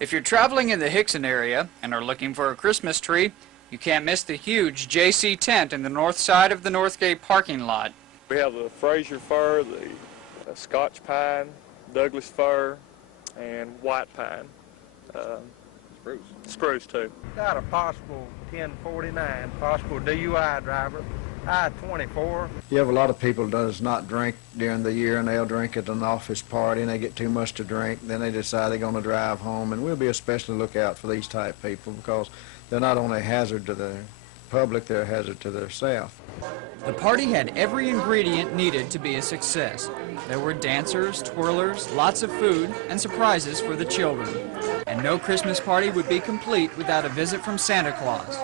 If you're traveling in the Hickson area and are looking for a Christmas tree, you can't miss the huge JC tent in the north side of the Northgate parking lot. We have the Fraser fir, the Scotch pine, Douglas fir, and white pine. Spruce too. Got a possible 1049, possible DUI driver, I-24. You have a lot of people does not drink during the year, and they'll drink at an office party, and they get too much to drink. Then they decide they're going to drive home, and we'll be especially lookout for these type people because they're not only a hazard to the public, they're a hazard to themselves. The party had every ingredient needed to be a success. There were dancers, twirlers, lots of food, and surprises for the children. And no Christmas party would be complete without a visit from Santa Claus.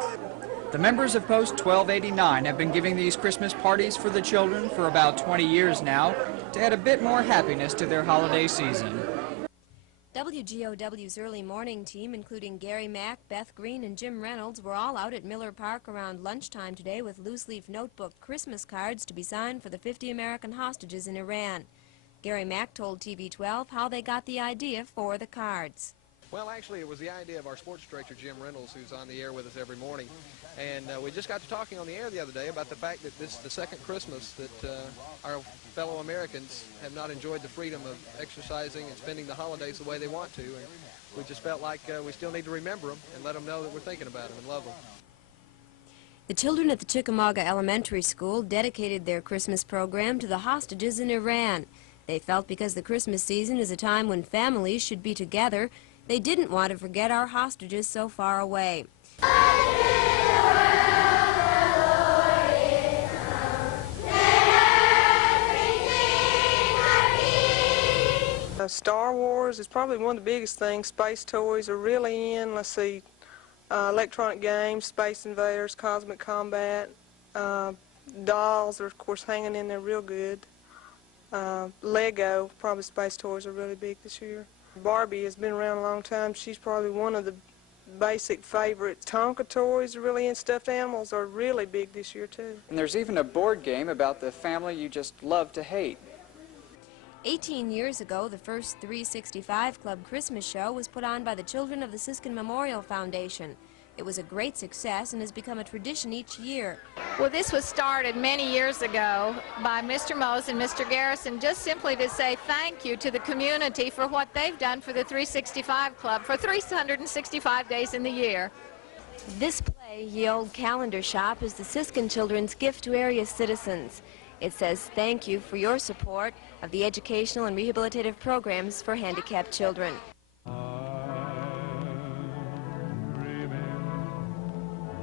The members of Post 1289 have been giving these Christmas parties for the children for about 20 years now to add a bit more happiness to their holiday season. WGOW's early morning team, including Gary Mack, Beth Green, and Jim Reynolds, were all out at Miller Park around lunchtime today with loose-leaf notebook Christmas cards to be signed for the 50 American hostages in Iran. Gary Mack told TV 12 how they got the idea for the cards. Well, actually, it was the idea of our sports director, Jim Reynolds, who's on the air with us every morning. And we just got to talking on the air the other day about the fact that this is the second Christmas that our fellow Americans have not enjoyed the freedom of exercising and spending the holidays the way they want to. And we just felt like we still need to remember them and let them know that we're thinking about them and love them. The children at the Chickamauga Elementary School dedicated their Christmas program to the hostages in Iran. They felt because the Christmas season is a time when families should be together, they didn't want to forget our hostages so far away. Star Wars is probably one of the biggest things. Space toys are really in. Let's see, electronic games, Space Invaders, Cosmic Combat. Dolls are, of course, hanging in there real good. Lego, probably space toys are really big this year. Barbie has been around a long time. She's probably one of the basic favorites. Tonka toys are really in. Stuffed animals are really big this year, too. And there's even a board game about the family you just love to hate. 18 years ago, the first 365 Club Christmas show was put on by the children of the Siskin Memorial Foundation. It was a great success and has become a tradition each year. Well, this was started many years ago by Mr. Mose and Mr. Garrison, just simply to say thank you to the community for what they've done for the 365 Club for 365 days in the year. This play, Ye Olde Calendar Shop, is the Siskin children's gift to area citizens. It says thank you for your support of the educational and rehabilitative programs for handicapped children.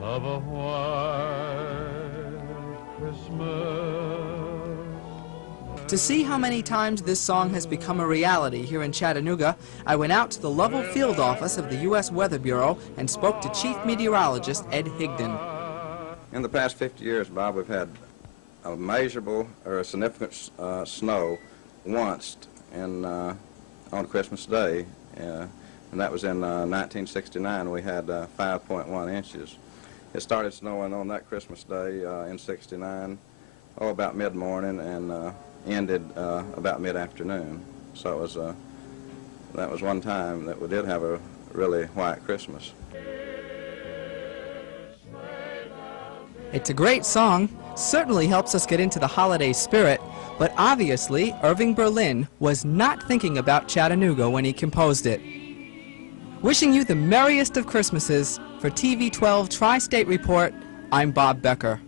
Of a white Christmas. To see how many times this song has become a reality here in Chattanooga, I went out to the Lovell Field Office of the U.S. Weather Bureau and spoke to Chief Meteorologist Ed Higdon. In the past 50 years, Bob, we've had a measurable or a significant snow once on Christmas Day, and that was in 1969. We had 5.1 inches. It started snowing on that Christmas Day in '69, about mid-morning, and ended about mid-afternoon. So it was that was one time that we did have a really white Christmas. It's a great song, certainly helps us get into the holiday spirit, but obviously Irving Berlin was not thinking about Chattanooga when he composed it. Wishing you the merriest of Christmases. For TV 12 Tri-State Report, I'm Bob Becker.